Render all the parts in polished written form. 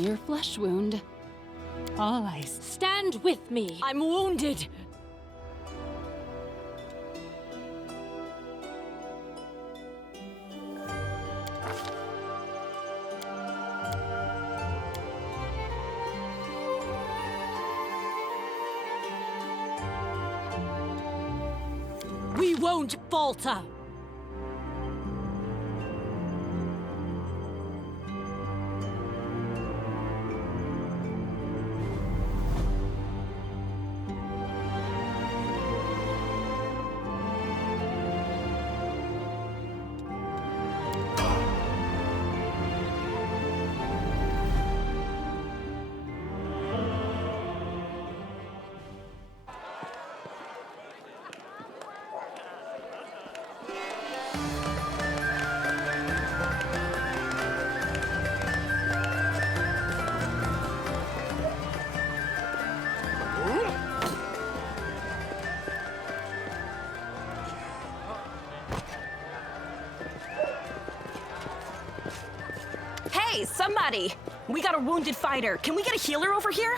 mere flesh wound. Stand with me. I'm wounded. We won't falter. Hey, somebody! We got a wounded fighter. Can we get a healer over here?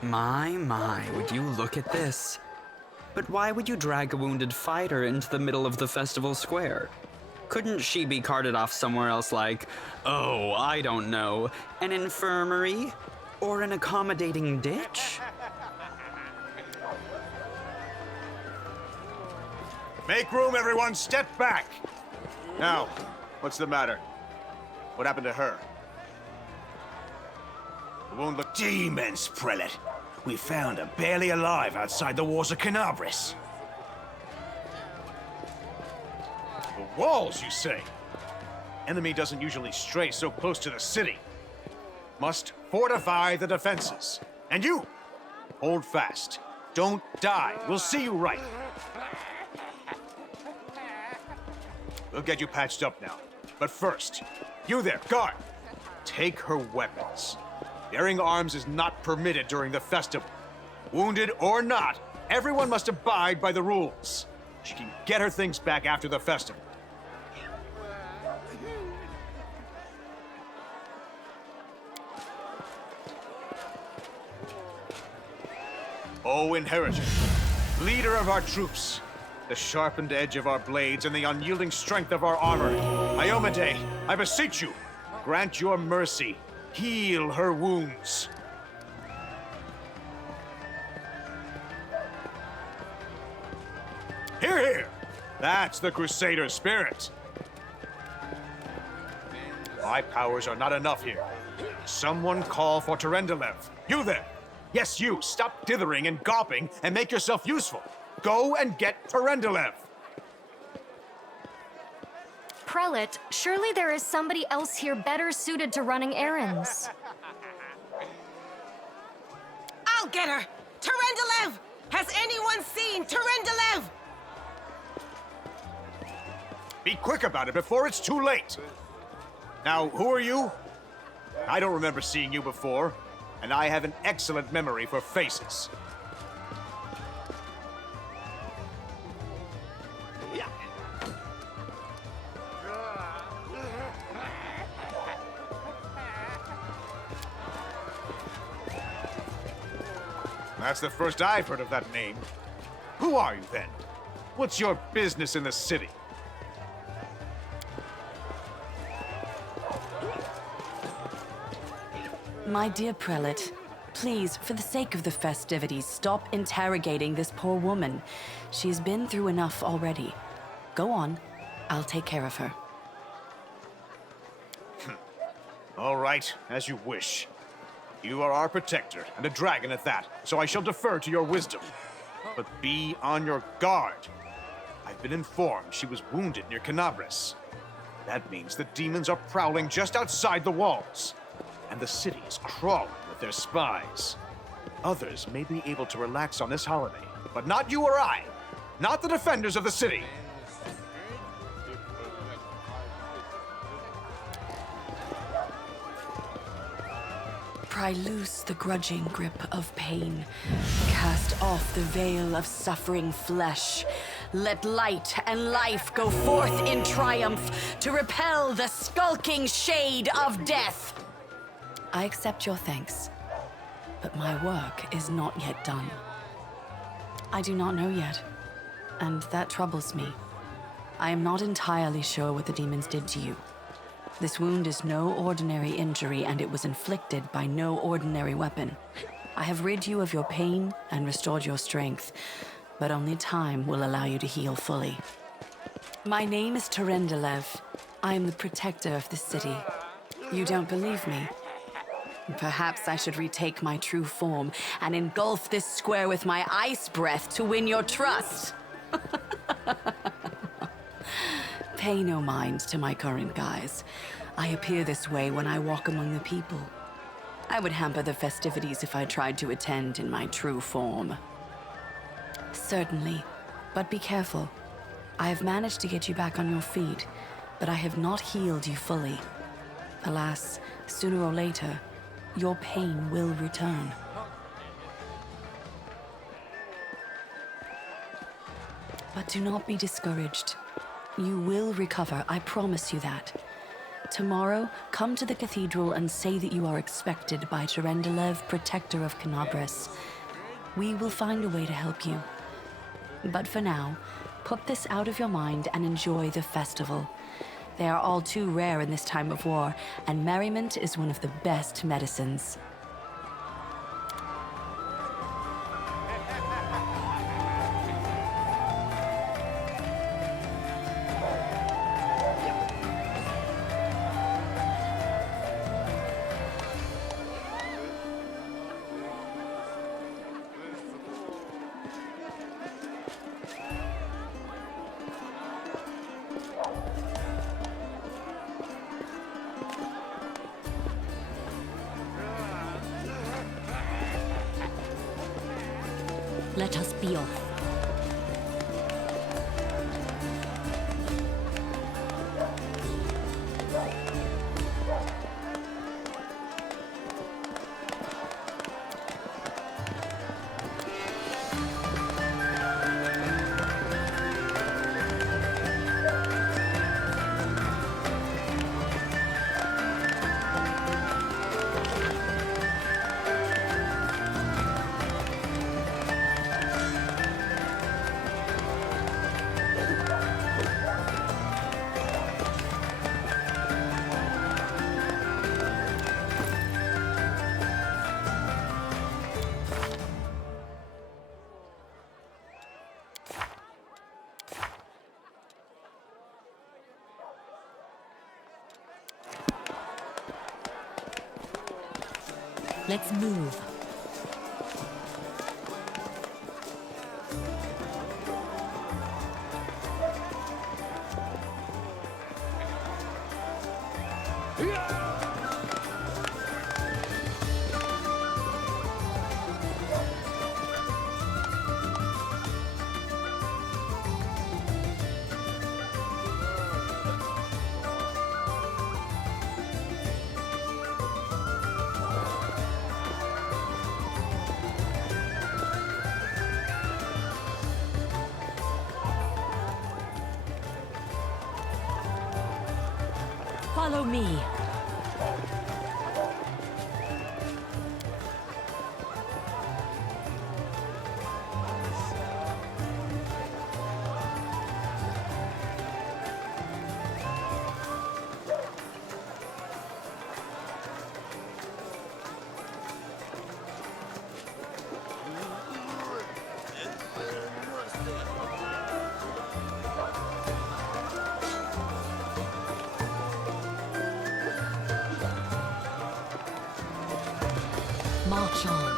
My, would you look at this? But why would you drag a wounded fighter into the middle of the festival square? Couldn't she be carted off somewhere else like, oh, I don't know, an infirmary? Or an accommodating ditch? Make room, everyone! Step back! Now, what's the matter? What happened to her? The wound looked... Demons, Prelate! We found her barely alive outside the walls of Canabris. The walls, you say? Enemy doesn't usually stray so close to the city. Must fortify the defenses. And you, hold fast. Don't die. We'll see you right. We'll get you patched up now. But first, you there, guard. Take her weapons. Bearing arms is not permitted during the festival. Wounded or not, everyone must abide by the rules. She can get her things back after the festival. O Inheritor, leader of our troops, the sharpened edge of our blades and the unyielding strength of our armor, Iomade, I beseech you, grant your mercy, heal her wounds. Hear, hear! That's the Crusader spirit. My powers are not enough here. Someone call for Terendelev. You there! Yes, you! Stop dithering and gawping and make yourself useful. Go and get Terendelev. Prelate, surely there is somebody else here better suited to running errands. I'll get her! Terendelev! Has anyone seen Terendelev? Be quick about it before it's too late. Now, who are you? I don't remember seeing you before, and I have an excellent memory for faces. That's the first I've heard of that name. Who are you, then? What's your business in the city? My dear Prelate, please, for the sake of the festivities, stop interrogating this poor woman. She's been through enough already. Go on. I'll take care of her. All right, as you wish. You are our protector, and a dragon at that, so I shall defer to your wisdom. But be on your guard. I've been informed she was wounded near Canabris. That means the demons are prowling just outside the walls, and the city is crawling with their spies. Others may be able to relax on this holiday, but not you or I. Not the defenders of the city. Pry loose the grudging grip of pain. Cast off the veil of suffering flesh. Let light and life go forth in triumph to repel the skulking shade of death. I accept your thanks, but my work is not yet done. I do not know yet, and that troubles me. I am not entirely sure what the demons did to you. This wound is no ordinary injury, and it was inflicted by no ordinary weapon. I have rid you of your pain and restored your strength, but only time will allow you to heal fully. My name is Terendelev. I am the protector of this city. You don't believe me? Perhaps I should retake my true form and engulf this square with my ice breath to win your trust. Pay no mind to my current guise. I appear this way when I walk among the people. I would hamper the festivities if I tried to attend in my true form. Certainly, but be careful. I have managed to get you back on your feet, but I have not healed you fully. Alas, sooner or later, your pain will return. But do not be discouraged. You will recover, I promise you that. Tomorrow, come to the cathedral and say that you are expected by Terendelev, protector of Canabras. We will find a way to help you. But for now, put this out of your mind and enjoy the festival. They are all too rare in this time of war, and merriment is one of the best medicines. Let us be off. Let's move. Follow me. March on.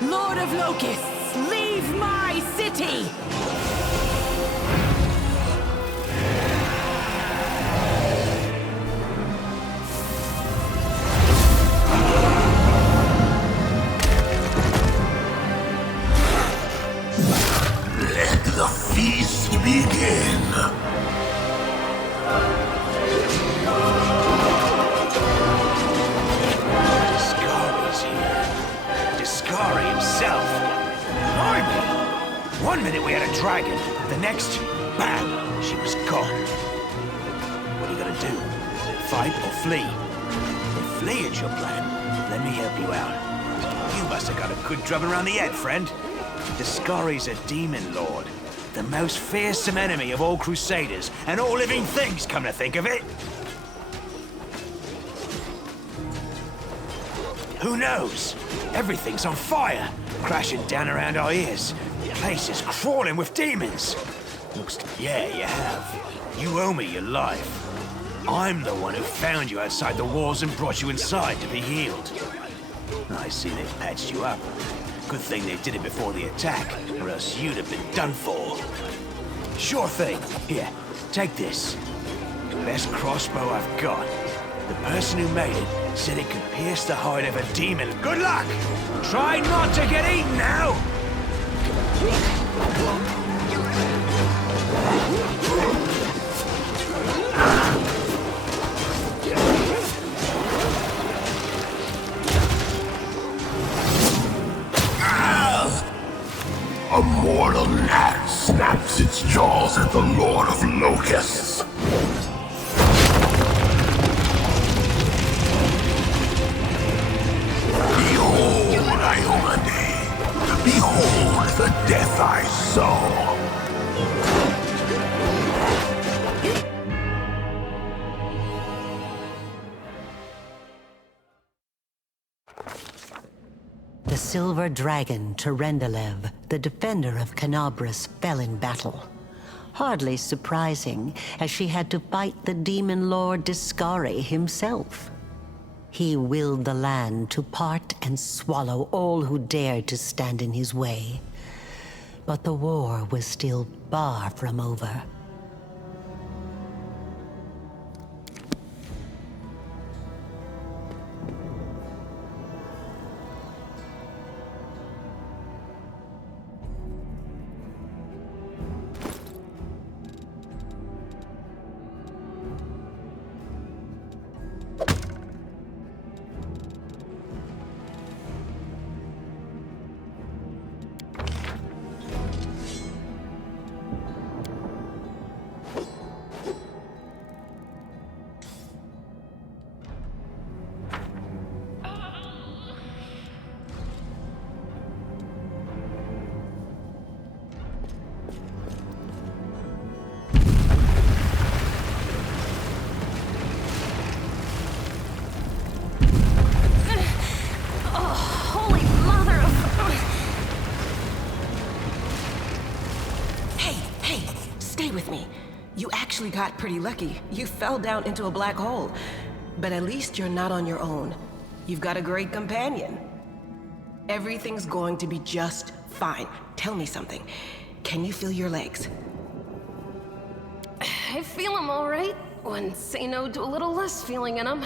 Lord of Locusts, leave my city! Let the feast begin. Discari's here. Discari himself. Blimey! One minute we had a dragon, the next, bam, she was gone. What are you gonna do? Fight or flee? If flee is your plan, let me help you out. You must have got a good drubbing around the head, friend. Discari's a demon lord, the most fearsome enemy of all crusaders and all living things, come to think of it. Who knows? Everything's on fire, crashing down around our ears. The place is crawling with demons. Looks, yeah, you have. You owe me your life. I'm the one who found you outside the walls and brought you inside to be healed. I see they've patched you up. Good thing they did it before the attack, or else you'd have been done for. Sure thing. Here, take this. Best crossbow I've got. The person who made it said it could pierce the hide of a demon. Good luck! Try not to get eaten now! A mortal gnat snaps its jaws at the Lord of Locusts. Behold, Iomade. Behold the death I saw. The silver dragon, Terendelev, the defender of Canabras, fell in battle. Hardly surprising, as she had to fight the demon lord Discari himself. He willed the land to part and swallow all who dared to stand in his way. But the war was still far from over. With me. You actually got pretty lucky. You fell down into a black hole. But at least you're not on your own. You've got a great companion. Everything's going to be just fine. Tell me something. Can you feel your legs? I feel them all right. Wouldn't say no to a little less feeling in them.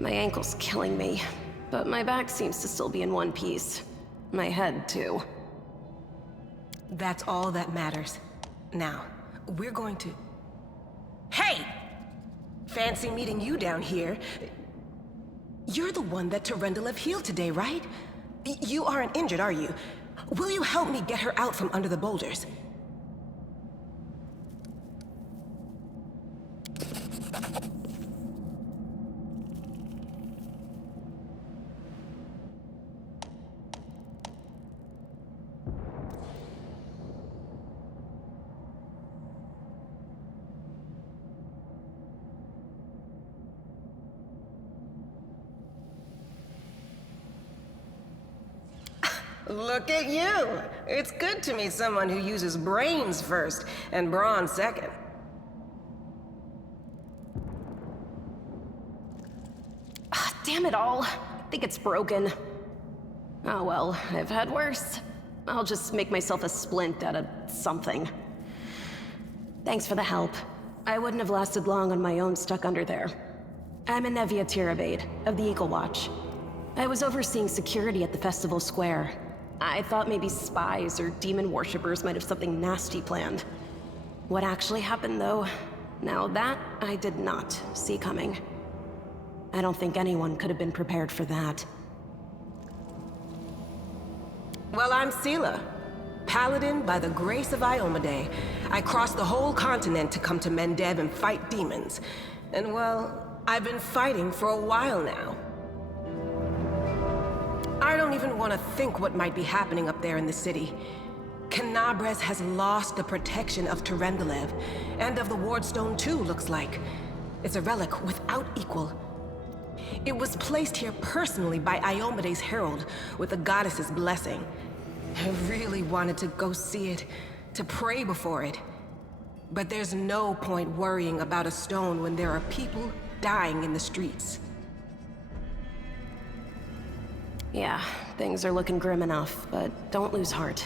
My ankle's killing me, but my back seems to still be in one piece. My head, too. That's all that matters. Now, we're going to... Hey! Fancy meeting you down here. You're the one that Terendelev healed today, right? You aren't injured, are you? Will you help me get her out from under the boulders? Look at you! It's good to meet someone who uses brains first and brawn second. Damn it all. I think it's broken. Oh well, I've had worse. I'll just make myself a splint out of something. Thanks for the help. I wouldn't have lasted long on my own stuck under there. I'm Anevia Tirabade, of the Eagle Watch. I was overseeing security at the festival square. I thought maybe spies or demon worshippers might have something nasty planned. What actually happened, though, now that I did not see coming. I don't think anyone could have been prepared for that. Well, I'm Sela, Paladin by the grace of Iomade. I crossed the whole continent to come to Mendev and fight demons. And well, I've been fighting for a while now. I don't even want to think what might be happening up there in the city. Canabres has lost the protection of Terendelev, and of the Wardstone too, looks like. It's a relic without equal. It was placed here personally by Iomade's herald, with the goddess's blessing. I really wanted to go see it, to pray before it. But there's no point worrying about a stone when there are people dying in the streets. Yeah, things are looking grim enough, but don't lose heart.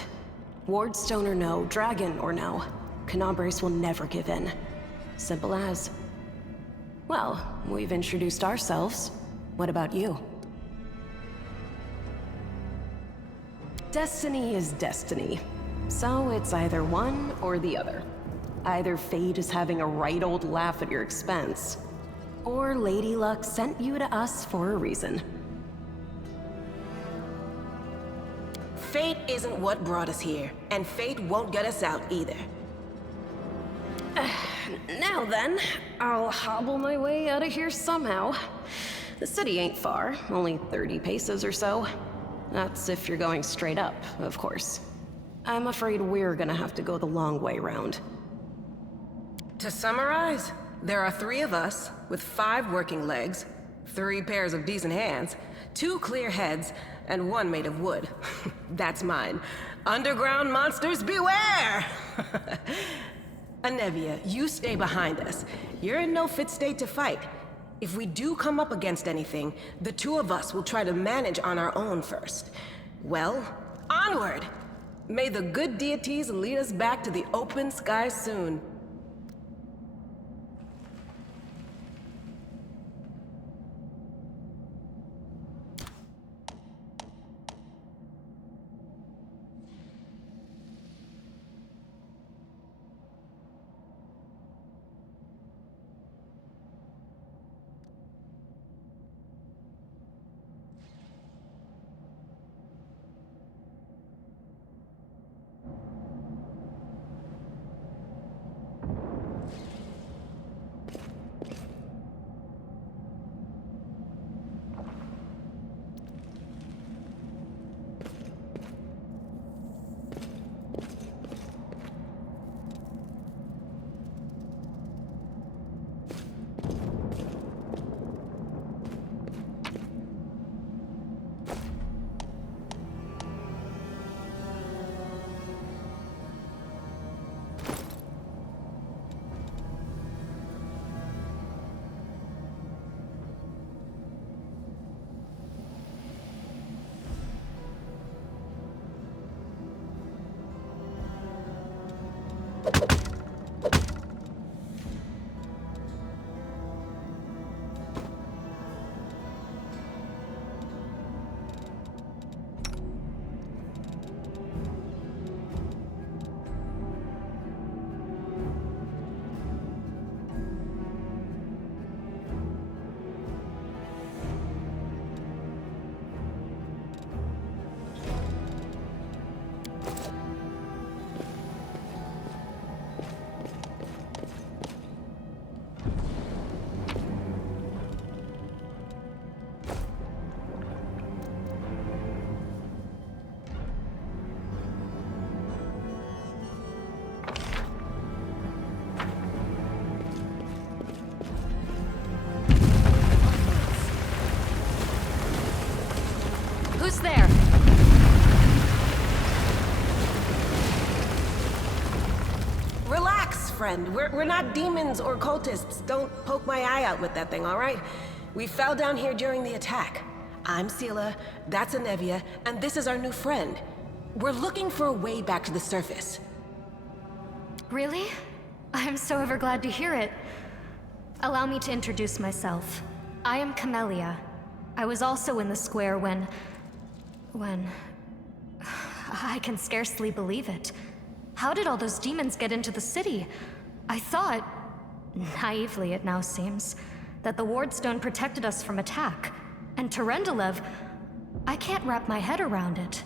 Wardstone or no, dragon or no, Canabres will never give in. Simple as. Well, we've introduced ourselves. What about you? Destiny is destiny. So it's either one or the other. Either fate is having a right old laugh at your expense, or Lady Luck sent you to us for a reason. Fate isn't what brought us here, and fate won't get us out either. Now then, I'll hobble my way out of here somehow. The city ain't far, only 30 paces or so. That's if you're going straight up, of course. I'm afraid we're gonna have to go the long way round. To summarize, there are 3 of us, with 5 working legs, 3 pairs of decent hands, 2 clear heads, and 1 made of wood. That's mine. Underground monsters beware! Anevia, you stay behind us. You're in no fit state to fight. If we do come up against anything, the 2 of us will try to manage on our own first. Well, onward! May the good deities lead us back to the open sky soon. Who's there? Relax, friend. We're not demons or cultists. Don't poke my eye out with that thing, all right? We fell down here during the attack. I'm Sela, that's Anevia, and this is our new friend. We're looking for a way back to the surface. Really? I'm so ever glad to hear it. Allow me to introduce myself. I am Camellia. I was also in the square when... I can scarcely believe it. How did all those demons get into the city? I thought, naively it now seems, that the Wardstone protected us from attack. And Terendelev, I can't wrap my head around it.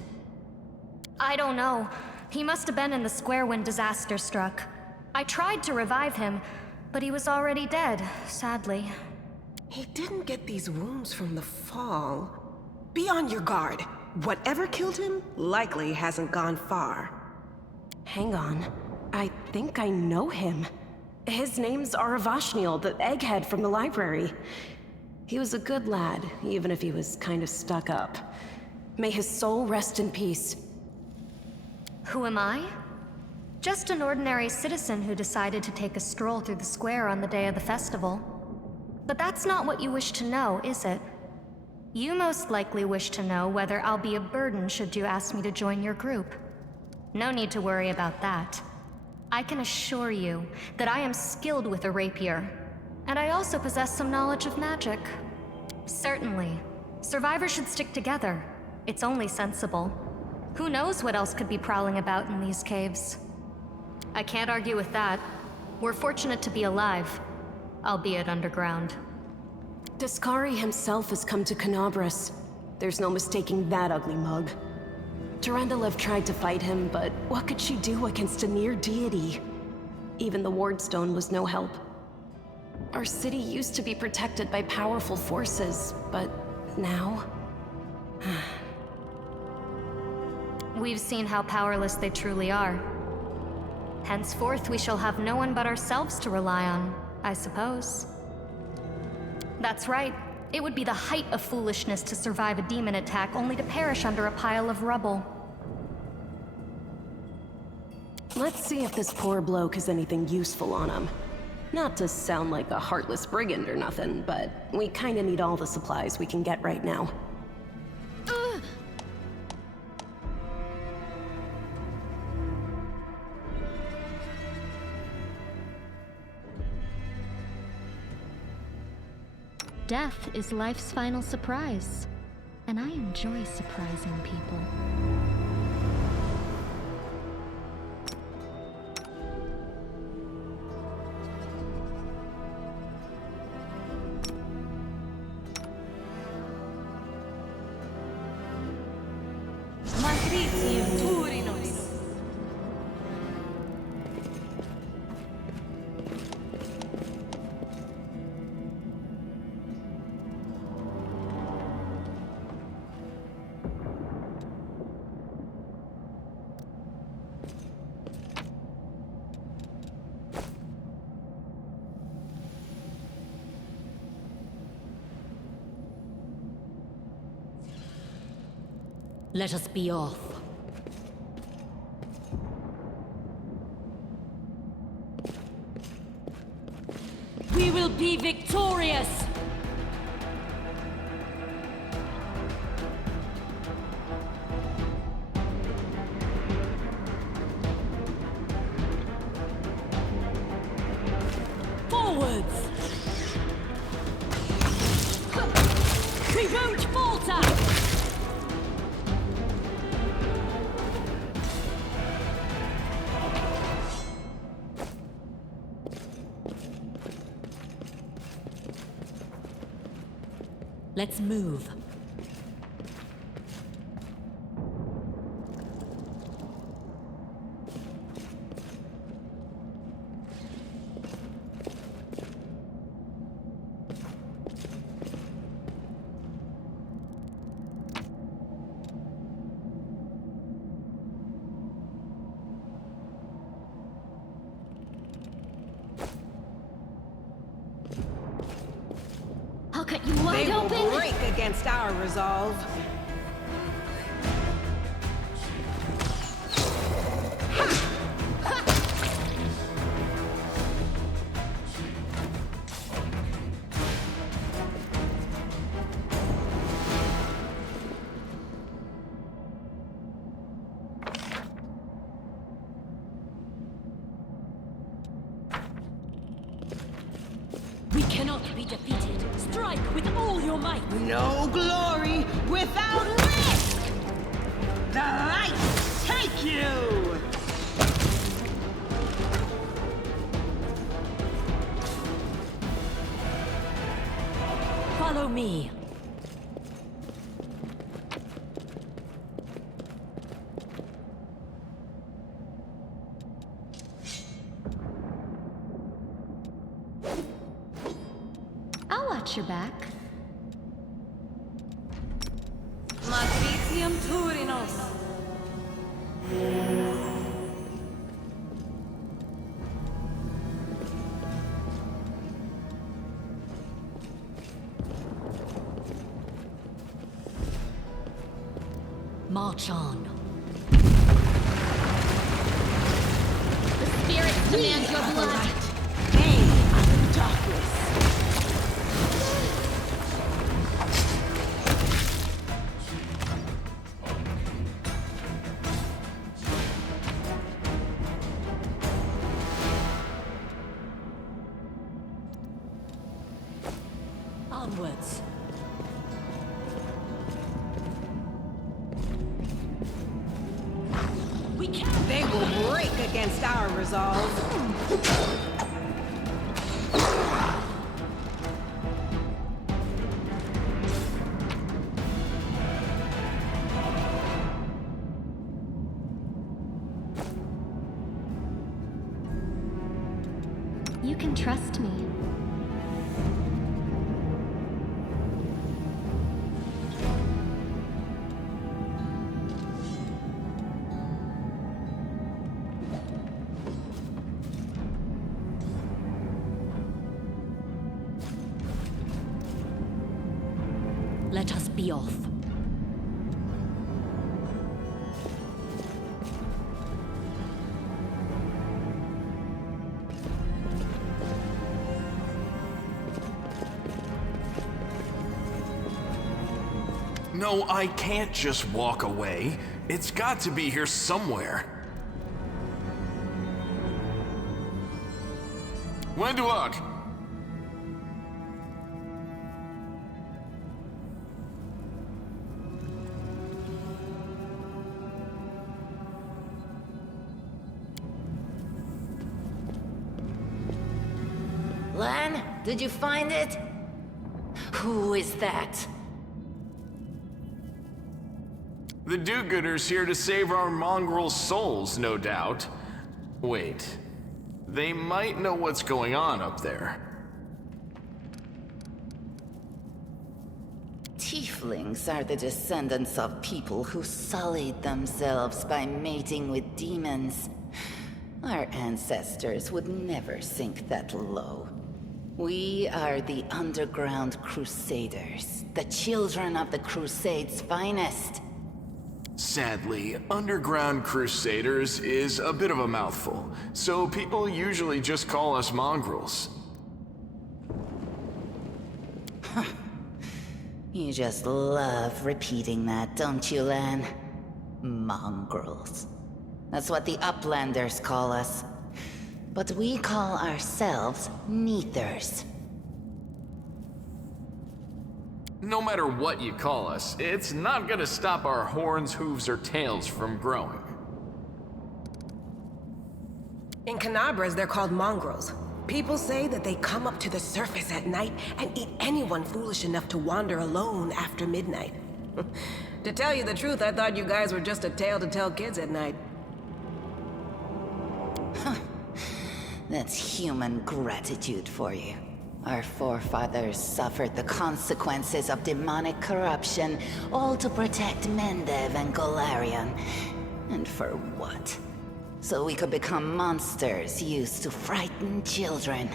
I don't know. He must have been in the square when disaster struck. I tried to revive him, but he was already dead, sadly. He didn't get these wounds from the fall. Be on your guard. Whatever killed him likely hasn't gone far. Hang on. I think I know him. His name's Aravashniel, the egghead from the library. He was a good lad, even if he was kind of stuck up. May his soul rest in peace. Who am I? Just an ordinary citizen who decided to take a stroll through the square on the day of the festival. But that's not what you wish to know, is it? You most likely wish to know whether I'll be a burden should you ask me to join your group. No need to worry about that. I can assure you that I am skilled with a rapier, and I also possess some knowledge of magic. Certainly. Survivors should stick together. It's only sensible. Who knows what else could be prowling about in these caves? I can't argue with that. We're fortunate to be alive, albeit underground. Discari himself has come to Canabras. There's no mistaking that ugly mug. Terendelev tried to fight him, but what could she do against a near deity? Even the Wardstone was no help. Our city used to be protected by powerful forces, but now... We've seen how powerless they truly are. Henceforth, we shall have no one but ourselves to rely on, I suppose. That's right. It would be the height of foolishness to survive a demon attack only to perish under a pile of rubble. Let's see if this poor bloke has anything useful on him. Not to sound like a heartless brigand or nothing, but we kinda need all the supplies we can get right now. Death is life's final surprise, and I enjoy surprising people. Let us be off. We will be victorious! Forwards! We won't falter! Let's move. I'll cut you wide They will open! break against our resolve. fight. No glory without risk! The lights take you! Follow me. I'll watch your back. Matricium Turinos. March on. The spirits demand your blood. They are the darkness. Onwards. We can. They will break against our resolve. You can trust me. Let us be off. No, I can't just walk away. It's got to be here somewhere. Wenduok! Lan, did you find it? Who is that? The do-gooders here to save our mongrel souls, no doubt. Wait, they might know what's going on up there. Tieflings are the descendants of people who sullied themselves by mating with demons. Our ancestors would never sink that low. We are the Underground Crusaders, the children of the Crusade's finest. Sadly, Underground Crusaders is a bit of a mouthful, so people usually just call us mongrels. You just love repeating that, don't you, Lan? Mongrels. That's what the Uplanders call us. But we call ourselves Neathers. No matter what you call us, it's not gonna stop our horns, hooves, or tails from growing. In Canabras, they're called mongrels. People say that they come up to the surface at night and eat anyone foolish enough to wander alone after midnight. To tell you the truth, I thought you guys were just a tale to tell kids at night. That's human gratitude for you. Our forefathers suffered the consequences of demonic corruption, all to protect Mendev and Golarion. And for what? So we could become monsters used to frighten children.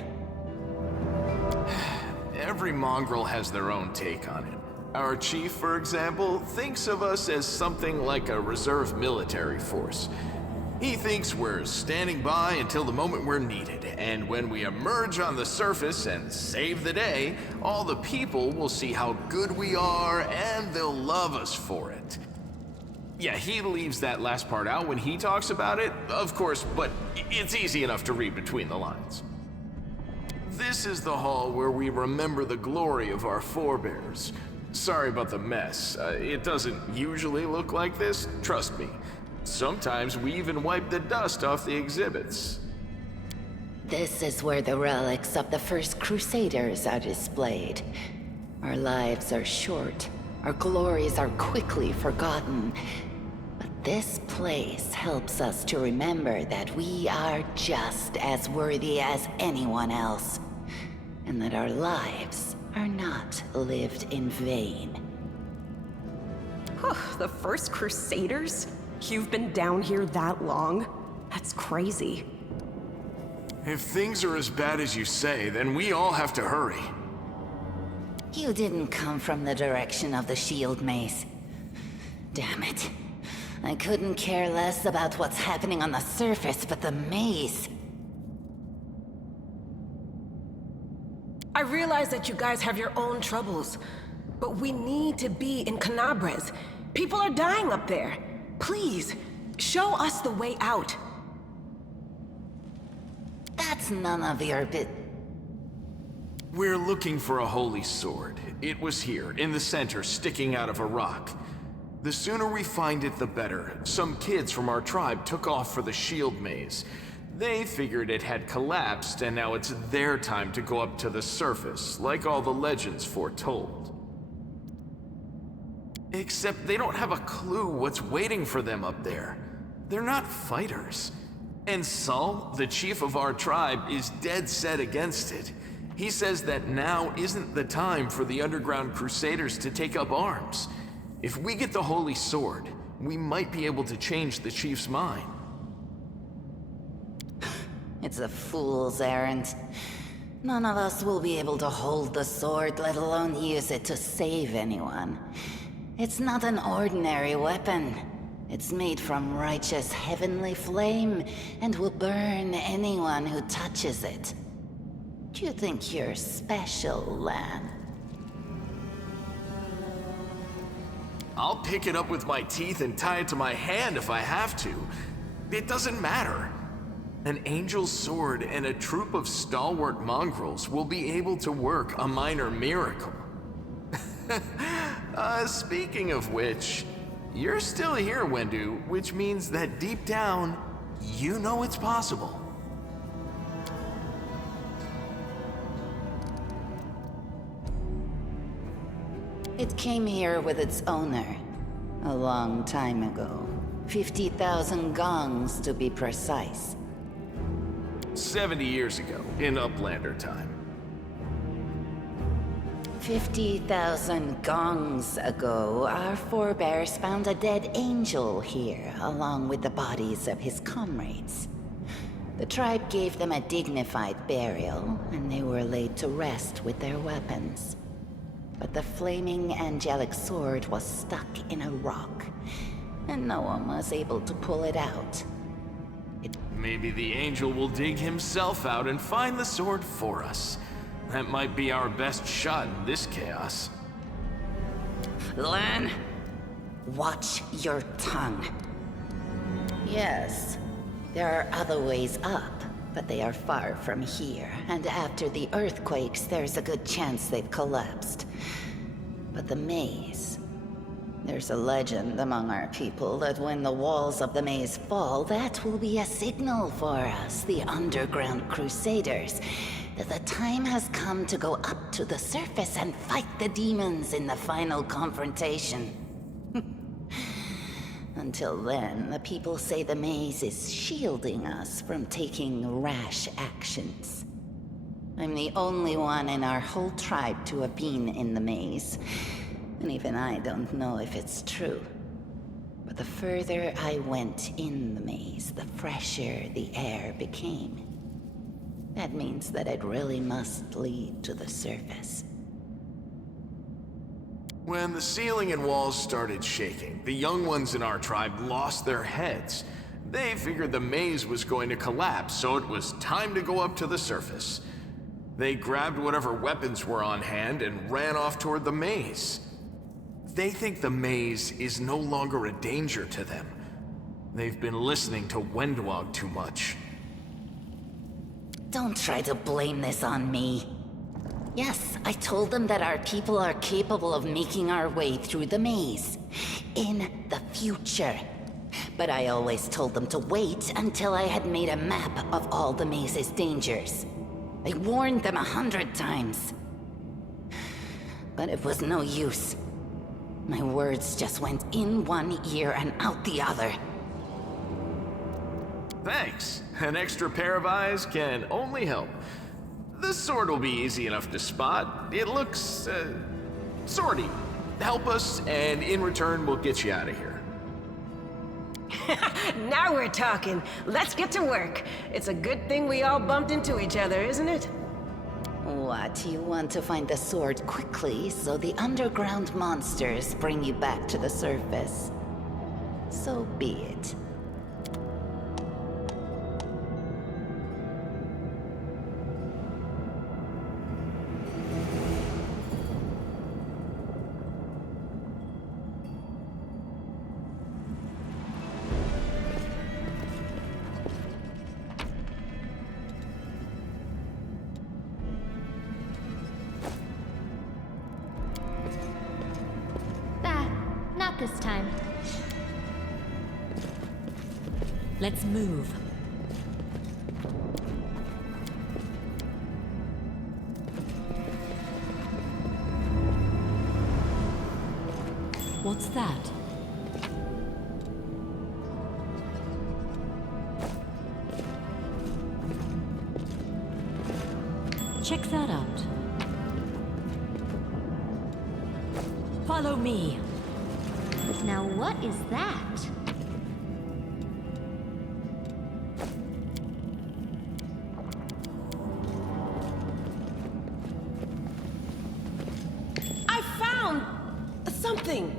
Every mongrel has their own take on it. Our chief, for example, thinks of us as something like a reserve military force. He thinks we're standing by until the moment we're needed, and when we emerge on the surface and save the day, all the people will see how good we are, and they'll love us for it. Yeah, he leaves that last part out when he talks about it, of course, but it's easy enough to read between the lines. This is the hall where we remember the glory of our forebears. Sorry about the mess. It doesn't usually look like this, trust me. Sometimes we even wipe the dust off the exhibits. This is where the relics of the first Crusaders are displayed. Our lives are short. Our glories are quickly forgotten. But this place helps us to remember that we are just as worthy as anyone else. And that our lives are not lived in vain. The first Crusaders? You've been down here that long? That's crazy. If things are as bad as you say, then we all have to hurry. You didn't come from the direction of the shield maze. Damn it. I couldn't care less about what's happening on the surface, but the maze. I realize that you guys have your own troubles, but we need to be in Canabres. People are dying up there. Please, show us the way out. That's none of your We're looking for a holy sword. It was here, in the center, sticking out of a rock. The sooner we find it, the better. Some kids from our tribe took off for the shield maze. They figured it had collapsed, and now it's their time to go up to the surface, like all the legends foretold. Except they don't have a clue what's waiting for them up there. They're not fighters. And Saul, the chief of our tribe, is dead set against it. He says that now isn't the time for the underground crusaders to take up arms. If we get the holy sword, we might be able to change the chief's mind. It's a fool's errand. None of us will be able to hold the sword, let alone use it to save anyone. It's not an ordinary weapon. It's made from righteous heavenly flame and will burn anyone who touches it. Do you think you're special, Lan? I'll pick it up with my teeth and tie it to my hand if I have to. It doesn't matter. An angel's sword and a troop of stalwart mongrels will be able to work a minor miracle. Speaking of which, you're still here, Wendu, which means that deep down, you know it's possible. It came here with its owner, a long time ago. 50,000 gongs to be precise. 70 years ago, in Uplander time. 50,000 gongs ago, our forebears found a dead angel here, along with the bodies of his comrades. The tribe gave them a dignified burial, and they were laid to rest with their weapons. But the flaming angelic sword was stuck in a rock, and no one was able to pull it out. Maybe the angel will dig himself out and find the sword for us. That might be our best shot in this chaos. Lan, watch your tongue. Yes, there are other ways up, but they are far from here, and after the earthquakes, there's a good chance they've collapsed. But the maze... There's a legend among our people that when the walls of the maze fall, that will be a signal for us, the underground crusaders, that the time has come to go up to the surface and fight the demons in the final confrontation. Until then, the people say the maze is shielding us from taking rash actions. I'm the only one in our whole tribe to have been in the maze. And even I don't know if it's true. But the further I went in the maze, the fresher the air became. That means that it really must lead to the surface. When the ceiling and walls started shaking, the young ones in our tribe lost their heads. They figured the maze was going to collapse, so it was time to go up to the surface. They grabbed whatever weapons were on hand and ran off toward the maze. They think the maze is no longer a danger to them. They've been listening to Wendwog too much. Don't try to blame this on me. Yes, I told them that our people are capable of making our way through the maze. In the future. But I always told them to wait until I had made a map of all the maze's dangers. I warned them 100 times. But it was no use. My words just went in one ear and out the other. Thanks. An extra pair of eyes can only help. The sword will be easy enough to spot. It looks, swordy. Help us, and in return, we'll get you out of here. Now we're talking. Let's get to work. It's a good thing we all bumped into each other, isn't it? What, you want to find the sword quickly so the underground monsters bring you back to the surface? So be it. Not this time. Let's move. What's that? Check that out. Follow me. Now what is that? I found something.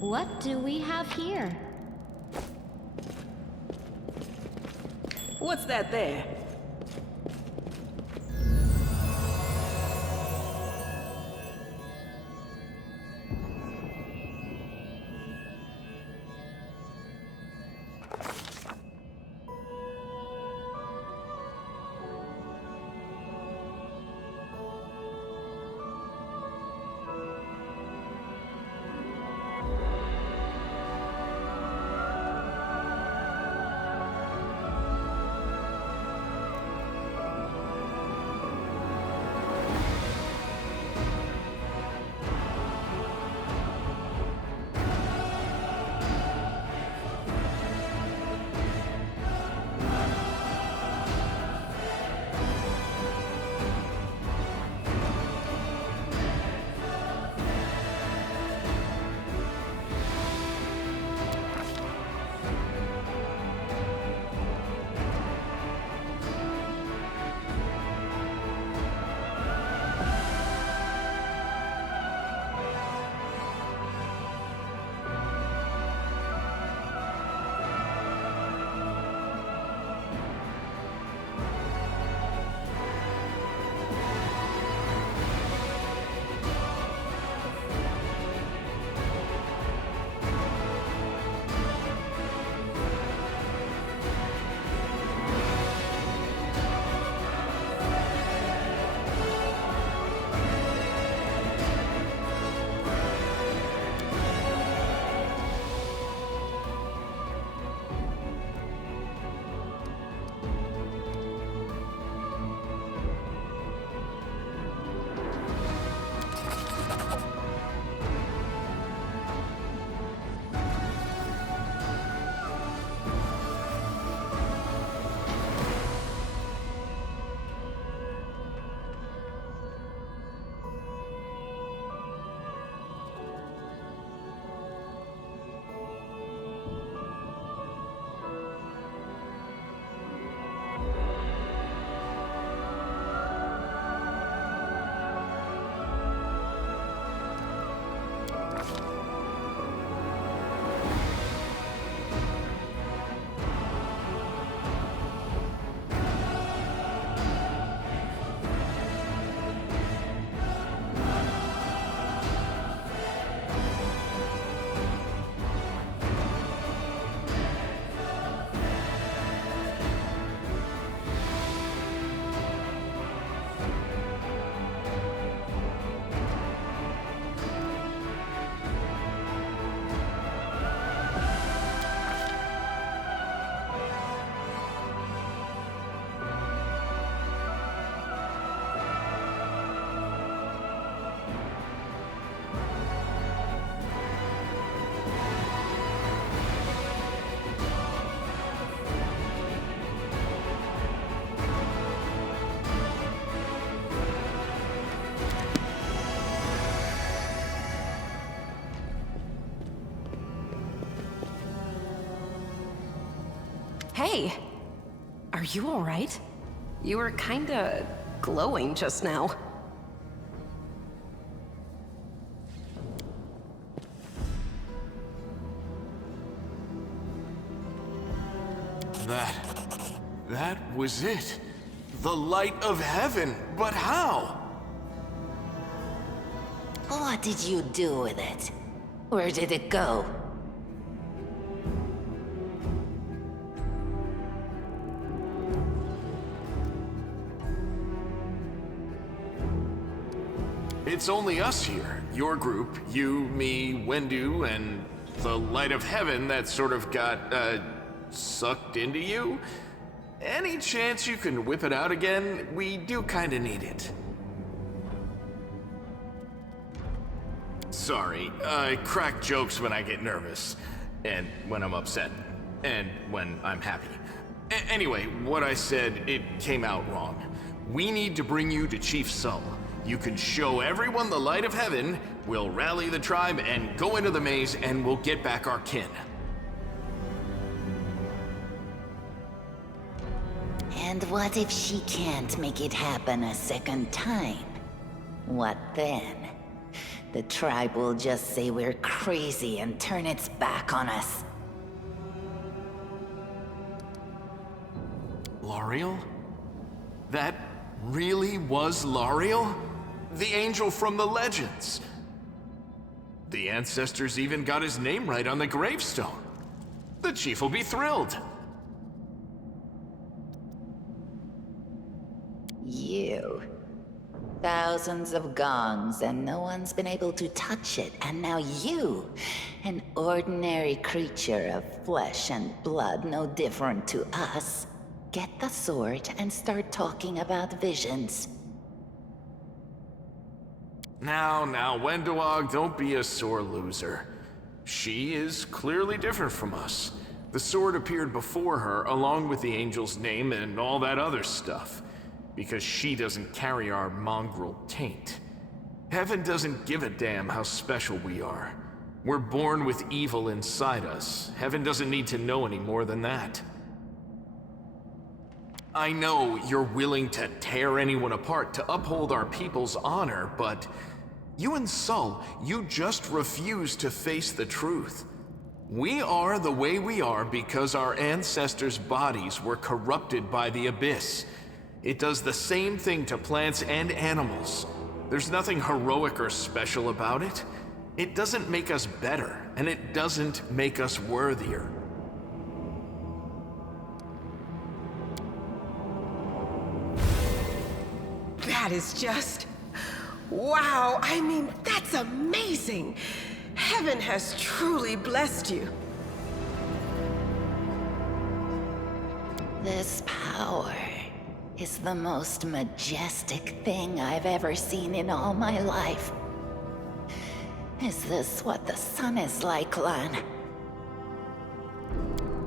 What do we have here? What's that there? Hey! Are you alright? You were kinda glowing just now. That was it. The light of heaven. But how? What did you do with it? Where did it go? It's only us here. Your group, you, me, Wendu, and the light of heaven that sort of got, sucked into you? Any chance you can whip it out again? We do kinda need it. Sorry, I crack jokes when I get nervous, and when I'm upset, and when I'm happy. Anyway, what I said, it came out wrong. We need to bring you to Chief Sull. You can show everyone the light of heaven, we'll rally the tribe and go into the maze, and we'll get back our kin. And what if she can't make it happen a second time? What then? The tribe will just say we're crazy and turn its back on us. L'Ariel? That really was L'Ariel? The angel from the legends. The ancestors even got his name right on the gravestone. The chief will be thrilled. You. Thousands of gongs and no one's been able to touch it, and now you, an ordinary creature of flesh and blood no different to us, get the sword and start talking about visions. Now, Wenduog, don't be a sore loser. She is clearly different from us. The sword appeared before her, along with the angel's name and all that other stuff, because she doesn't carry our mongrel taint. Heaven doesn't give a damn how special we are. We're born with evil inside us. Heaven doesn't need to know any more than that. I know you're willing to tear anyone apart to uphold our people's honor, but you and Sull, you just refuse to face the truth. We are the way we are because our ancestors' bodies were corrupted by the Abyss. It does the same thing to plants and animals. There's nothing heroic or special about it. It doesn't make us better, and it doesn't make us worthier. That is just... wow, I mean, that's amazing! Heaven has truly blessed you. This power is the most majestic thing I've ever seen in all my life. Is this what the sun is like, Lan?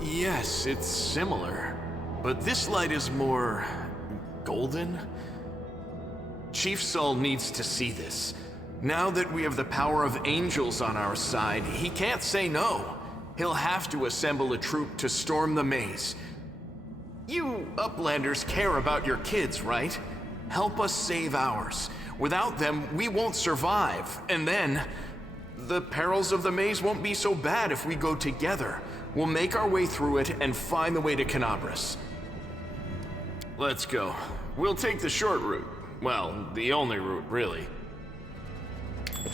Yes, it's similar, but this light is more... golden? Chief Sull needs to see this. Now that we have the power of angels on our side, he can't say no. He'll have to assemble a troop to storm the maze. You Uplanders care about your kids, right? Help us save ours. Without them, we won't survive. And then, the perils of the maze won't be so bad if we go together. We'll make our way through it and find the way to Canabras. Let's go. We'll take the short route. Well, the only route, really.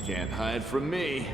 Can't hide from me.